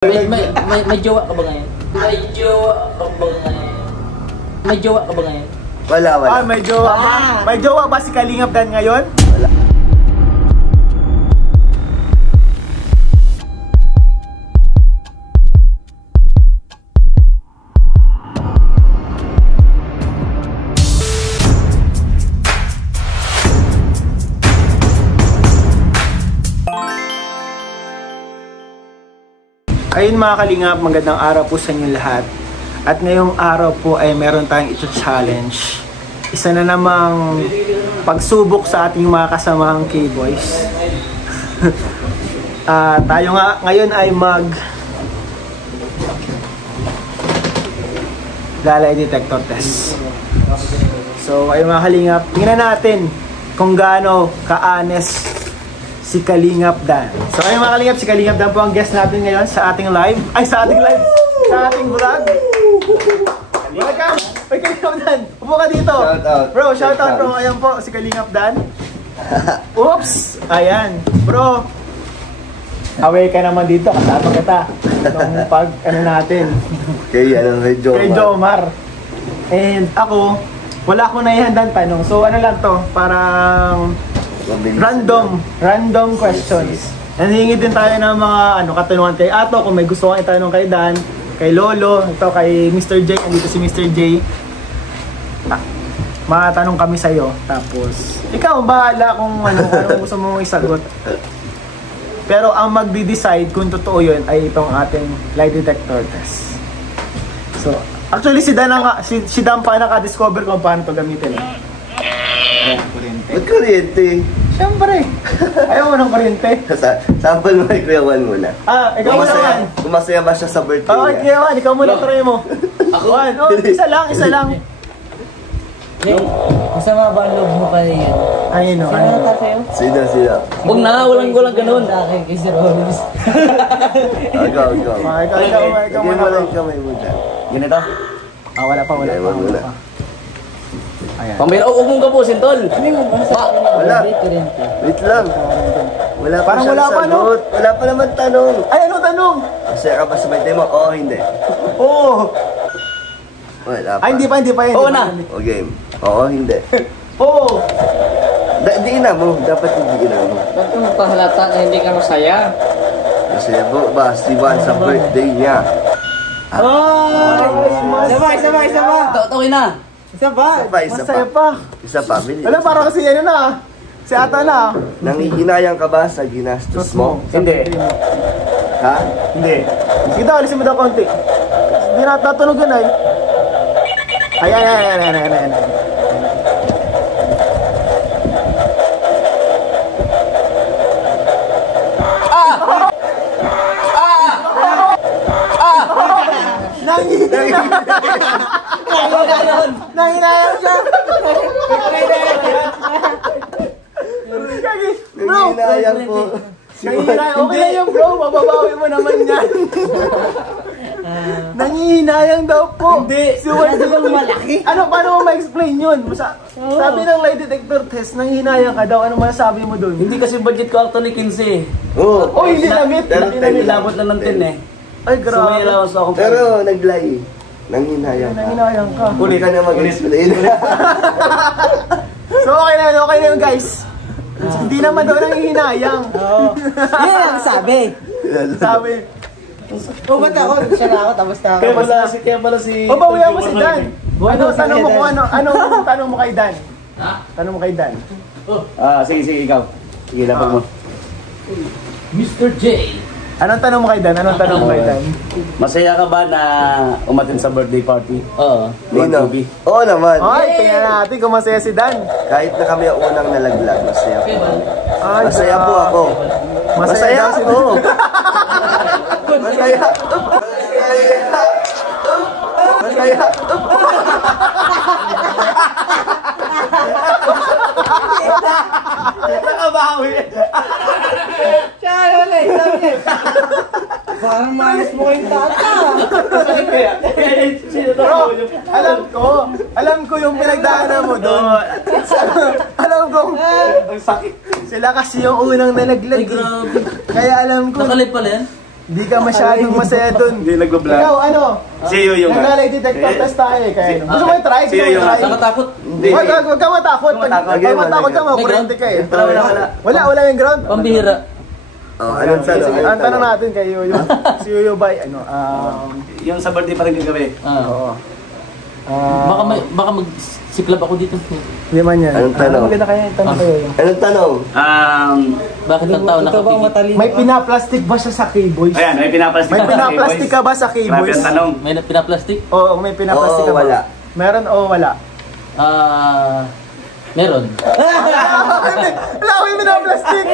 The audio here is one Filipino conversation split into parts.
May jowa ka ba ngayon? May jowa ka ba ngayon? May jowa ka ba ngayon? Wala. Ah, may jowa ba? May jowa ba si Kalingap Dan ngayon? Wala. Ayun mga Kalingap, magandang araw po sa inyo lahat. At ngayong araw po ay meron tayong ito-challenge. Isa na namang pagsubok sa ating mga kasamahang K-Boys. Tayo nga ngayon ay lalay detector test. So ayun mga Kalingap, tingnan natin kung gaano ka-honest si Kalingap Dan. So ayun mga Kalingap, si Kalingap Dan po ang guest natin ngayon sa ating live. Ay, sa ating vlog. Welcome! Ay, Kalingap Dan, upo ka dito. Shout out. Bro, shout out bro. Ayan po, si Kalingap Dan. Oops! Ayan. Bro, away ka naman dito, kasama kita. Itong natin. Kay Jomar. And ako, wala akong naihandang tanong. So ano lang to, parang random questions. Nangingi din tayo ng mga katanungan kay Ato, kung may gusto kang itanong kay Dan, kay Lolo, ito kay Mr. J, andito si Mr. J. Matanong kami sa iyo, tapos ikaw bahala kung ano gusto mong isagot. Pero ang magde-decide kung totoo 'yun ay itong ating lie detector test. So, actually si Dan pa naka-discover kung paano 'to gamitin. Ayan, kuryente. Ba't kuryente? Siyempre. Ayaw mo ng kuryente. Sample mo kay Kuya Juan muna. Ikaw muna Juan. Kung masaya ba siya sa birthday Oo, niya? Kuya Juan, ikaw muna try mo. Ako? Juan, isa lang. Masama ba ang loob mo kay yan? Ayun o. Sino nata sa'yo? Sino? Huwag na, walang ganun. Sa akin kay Sir Rollins. Ikaw. Ikaw muna. Kamay mo dyan. Ganito? Wala pa. Ayan. Pambira, huwag mong gapusin, tol. Wala. Wait lang. Wala pa Parang siyang wala pa, no? sagot. Wala pa naman tanong. Ay, ano tanong? Masaya ka ba sa birthday mo? Oo, hindi. Oo. Wala pa. Ay, hindi pa. Oo na. O game. Oo, hindi. Oo. Diin na mo. Dapat hindi na mo. Ba't mo pahalata na hindi ka masaya? Masaya ba si Juan sa birthday niya? Isa ba? Tawin na. Isa pa. Masaya pa. Isa pa. Bilis. Wala, parang kasi si Ata na. Nangihinayang ka ba sa ginastos mo? Hindi. Ha? Hindi. Sige daw, alisin mo daw konti. Hindi na tatunog yun ay. Ayan. Nanginayang siya. Nangihinayang po. Nanginayang. Okay lang yung bro, mababawi mo naman yan. Nangihinayang daw po. Hindi. Malaki. Paano mo ma-explain yun? Sabi ng lie detector test, nangihinayang ka daw. Ano masasabi mo dun? Hindi kasi budget ko actually 15. Oo. Oh, hindi lamit. Ilabot lang ng 10 eh. Ay, So may grabe. allowance ako. Pero naglay. Nangihinayang ka. Nanginayang ka. Huli ka na mag-explain. So okay na yun guys. Hindi naman daw nangihinayang. Yan ang sabi. Sabi. Ba't ako? Siya na ako, tapos na ako. Kaya pala si... Babawihan mo si Dan. Tanong mo kung anong tanong mo kay Dan? Ha? Tanong mo kay Dan. Sige, ikaw. Sige, lapag mo. Mr. J. Anong tanong mo kay Dan? Masaya ka ba na umattend sa birthday party? Oo. Nino. Oo naman. Ay, tingnan natin kung masaya si Dan. Kahit na kami ang unang nalaglag, masaya po. Ay, Masaya po ako. Masaya daw si ako. Dan. Masaya. Masaya. Nakabawi. Parang manis mo kayong tata. Bro, alam ko yung pinagdaanan mo doon. Alam ko. Sila kasi yung unang nalaglag. Ay, grabe. Kaya alam ko. Nakalip pala yan? Hindi ka masyadong masaya dun. Hindi nagbablog. Ikaw, ano? Si Yoyo nga. Nag-lie detector test tayo eh. Kaya, gusto mo i-try? Si Yoyo nga. Nakatakot. Hindi. Wag ka matakot. Pag matakot ka, makurente ka eh. Wala yung ground. Pambihira. Oh, anong tanong? Ang tanong natin kay Yoyo. Si Yoyo ba, ano, Yung sa birthday pa rin kagabi. oo. Baka magsiklab ako dito. Hindi man yan. Anong tanong? Maganda kaya yung tanong kayo. Anong tanong? Bakit ang tao nakapili? May pinaplastic ba siya sa K-Boys? Ayan, may pinaplastic May ba sa pinaplastic K-Boys? ka ba sa Grabe K-Boys? ang tanong. May pinaplastic? Oo, may pinaplastic ka Oo, ba? wala. Meron o wala? Meron. Wala ko yung pinaplastic!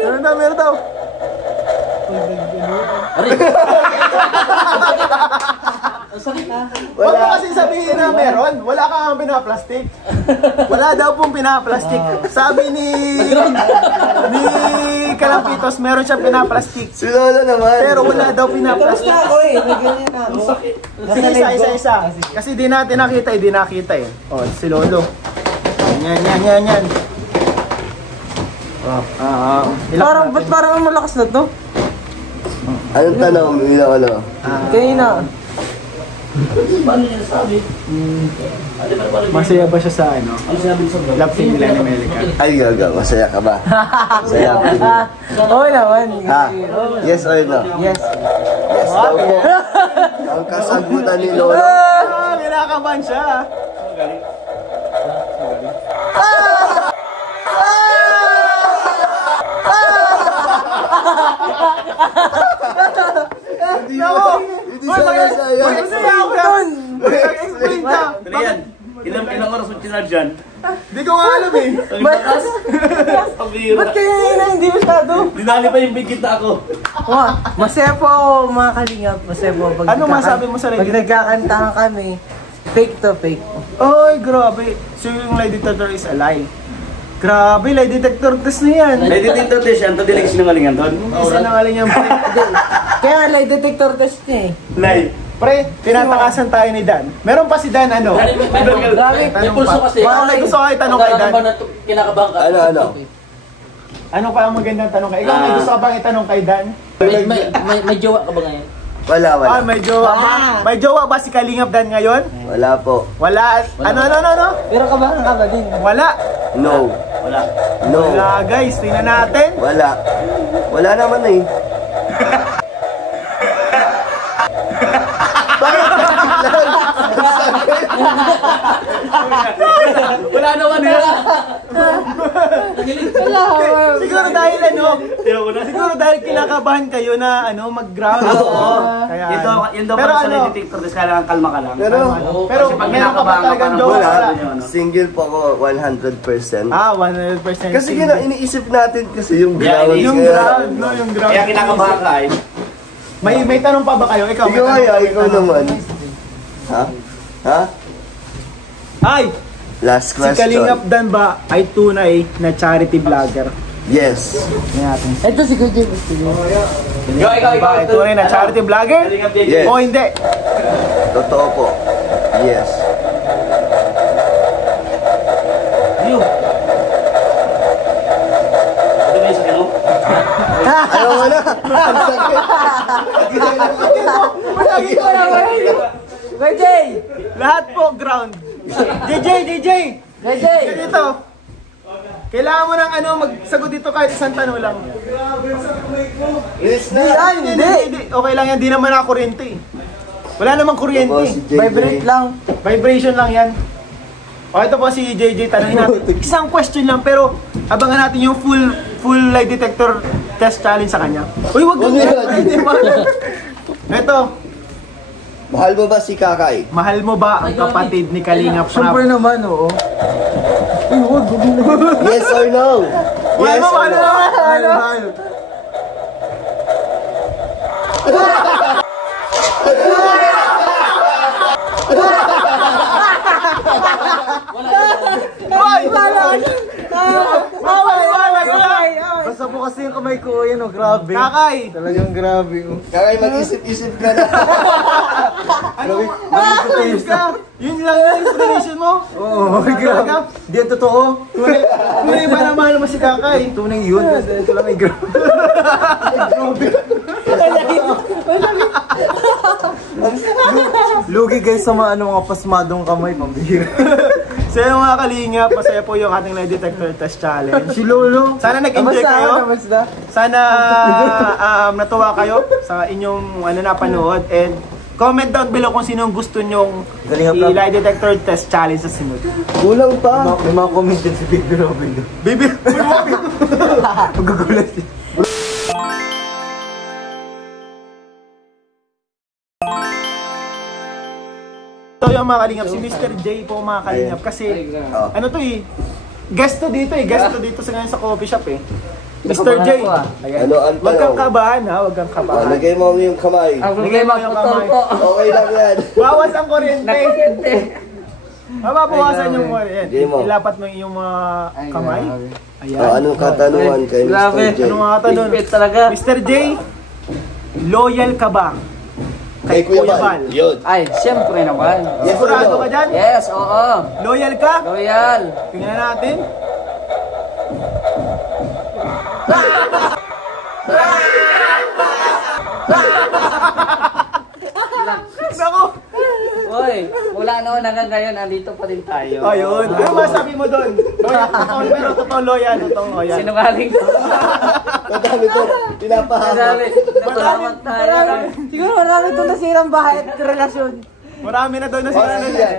Meron daw. Aray! Ang sakit ha? Huwag mo kasi sabihin na meron. Wala ka nga pinaplastic. Wala daw pong pinaplastic. Sabi ni Kalampitos, meron siyang pinaplastic. Si Lolo naman. Pero wala daw pinaplastic. Sige, isa. Kasi di natin nakita eh. Oh, si Lolo. Yan. Parang, ba't parang ang malakas na to? Anong tanong, Lolo? Kanina. Paano niya sabi? Masaya ba siya sa ano? Ano sinabi sa vlog? Love team nila ni Melica. Ay, gaga. Masaya ka ba? Masaya ka. Oo naman. Ha? Yes or no? Yes. Yes daw po. Ang kasagutan ni Lolo. Kinakabahan siya. Hindi siya masaya. Masaya ako dun! Mag-explain ka! Ano yan? Ilang oras mo chinarge dyan? Di ko nga alam eh. Ang bakas. Ang bihira. Ba't kanina hindi masyado? Dinali pa yung bigit na ako. Masaya po ako mga kalingap. Masaya po pag Ano masabi mo sa radio? Pag nagkakantahan kami, fake to fake. Oy, grabe. So yung lie detector is a lie. Grabe, lie detector test na yan. May dito test yan. Ito dilig sinungalingan doon. Isa na nga lang yan, pre. Kaya lie detector test niya eh. Live. Pre, tinatakasan tayo ni Dan. Meron pa si Dan, ano? May pulso kasi. Baka may gusto kayo tanong kay Dan. Kinakabahan ka. Ano? Ano pa ang magandang tanong kay? Ikaw may gusto ka bang itanong kay Dan? May jowa ka ba ngayon? Wala. May jowa ba? May jowa ba si Kalingap Dan ngayon? Wala po. Wala. Ano? Pero kabahan ka ba din? Wala. No. Wala. No. Wala guys, tingnan natin. Wala. Wala naman eh. Wala naman eh. Siguro dahil ano, Tira ko na. siguro dahil kinakabahan kayo na ano, mag-ground. Kaya, Yun daw pero para sa ano, lie detector test. Kailangan kalma ka lang. Pero, pero Kasi pag meron ka ba kinakabahan ka, talagang parang jowa? wala. Wala. Single po ako 100%. 100%. Kasi iniisip natin kasi yung Yeah, ground. yung kaya- ground, no, yung ground. Kaya kinakabahan ka ay. May tanong pa ba kayo? Ikaw, may Ikaw tanong ay, pa, may ikaw tanong. naman. Ha? Ha? Ay, Last si question. Kalingap Dan ba ay tunay na charity vlogger? Yes. Tingnan natin. Ito si Kuya James. Ikaw. Ba ay tunay na charity vlogger? Kalingap JJ. Yes. O hindi? Totoo po. Yes. Ayun. Ito ba yung sakyan mo? Ayaw mo na. Ang sakit. Lagi ko lang. Kuya Jay! Lahat po ground. DJ! Kuya Jay! Dito. Kailangan mo ng ano, magsagot dito kahit isang tanong lang. Yes na. Hindi. Okay lang yan, di naman ako kuryente eh. Wala namang kuryente. Si JJ. Vibrate lang. Vibration lang yan. O ito po si JJ, tanongin natin. Isang question lang pero abangan natin yung full lie detector test challenge sa kanya. Uy, wag kang hindi ba? Ito, Mahal mo ba si Kakay? mahal mo ba ang kapatid ni Kalingap Siyempre Rap? naman, oo. Yes or no? Mahal Yes mo, or mahal no? mo, mahal. Hoy! Basta po kasi yung kamay ko, yun oh, grabe. Kakay! Talagang grabe oh. Kaya mag-isip-isip ka na. Ano? Ayos ka! Yun lang yung explanation mo? Oo, grabe. Di yan totoo. Tunay ba na mahal mo si Kakay? Tunay yun. Ito lang ay grabe. Lugi guys sa mga mga pasmadong kamay, pambihira. So yung mga kalingap, masaya po yung ating lie detector test challenge. Si Lolo. Sana nag-enjoy kayo. Kamusta? Sana natuwa kayo sa inyong napanood. And comment down below kung sinong gusto nyong Kalingap lang. i-lie detector test challenge sa sunod. Kulang pa. May mga comment din si Baby Robin. Baby, Magugulat siya. so yung mga kalingap, si Mr. J po mga kalingap. Kasi ano to guest to dito sa ngayon sa coffee shop eh. Mr. J, Ano ang wag kang tanong? kabahan ha, wag kang Oh, kabahan. lagay mo yung kamay. Lagay mo yung kamay. Okay lang yan. Bawas ang kuryente. Mababawasan yung kuryente. Lagay mo. Ilapat mo yung iyong mga kamay. Ayan. Oh, anong katanungan kay Grabe. Mr. J? Ano mga tanong? talaga. Mr. J, loyal ka ba Kay Kuya Bal. Yun. Ay, siyempre naman. Yes or Sigurado no? ka dyan? Yes, oo. Loyal ka? Loyal. Tingnan natin. Nako! Hoy, mula noon hanggang ngayon, andito pa din tayo. Ayun. Ano masabi mo doon? Loyal, pero totoo loyal. Totoong loyal. Sinungaling to. Madami to. Pinapahama. Marami. Natulawag tayo. Siguro marami itong nasirang bahay at relasyon. Marami na doon na sila. Oh, yan.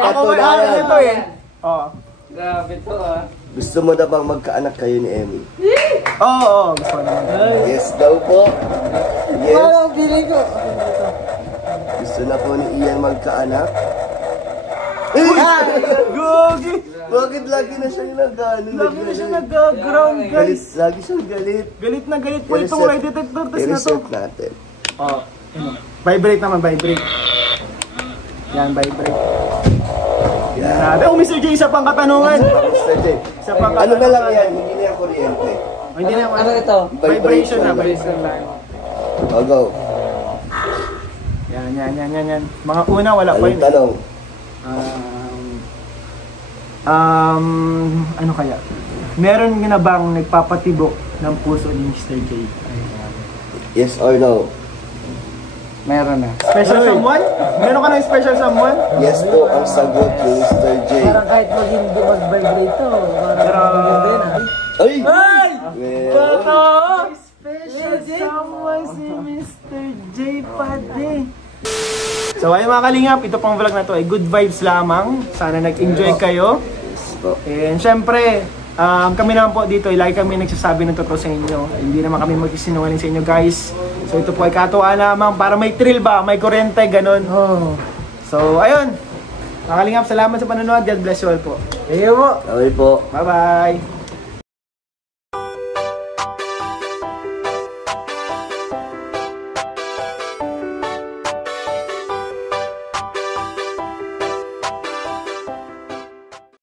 Ako may araw nito eh. Oo. Grabe to ah. Gusto mo na bang magkaanak kayo ni Emmy? Oo, gusto ko naman. Yes daw po. Yes. Parang feeling ko. Gusto na po ni Ian magkaanak? Gogi! Bakit lagi na siya nag-ano? Lagi na siya nag-ground Galit. guys. Lagi siyang galit. Galit na galit po itong lie detector test na to. I-reset natin. Oo. Vibrate naman, vibrate. Yan, vibrate. Yan. Natin. Oh, Mr. J, isa pang katanungan. Mr. J. Isa pang Ano na lang katanungan. yan? Hindi na yan kuryente. Oh, hindi na. Ano ito? Vibration na, lang. vibration na. O, go. Yan. Mga una, wala pa Anong yun. tanong? Ano kaya? Meron nga na bang nagpapatibok ng puso ni Mr. J? Yes or no? Meron na. Special someone? Meron ka ng special someone? Yes po ang sagot ni Mr. J. Parang kahit hindi mag-vibrate to. Parang maganda yun ah. Ay! Meron. Special someone si Mr. J Pade. So ayun mga kalingap, ito pang vlog na to ay good vibes lamang. Sana nag-enjoy kayo. And syempre, kami naman po dito, lagi kami nagsasabi ng totoo sa inyo. Hindi naman kami magsisinungaling sa inyo guys. So ito po ay katuwaan lamang para may thrill ba, may kurente, ganun. Oh. So ayun, mga kalingap, salamat sa panonood. God bless you all po. Ayun mo. Okay po. Bye bye.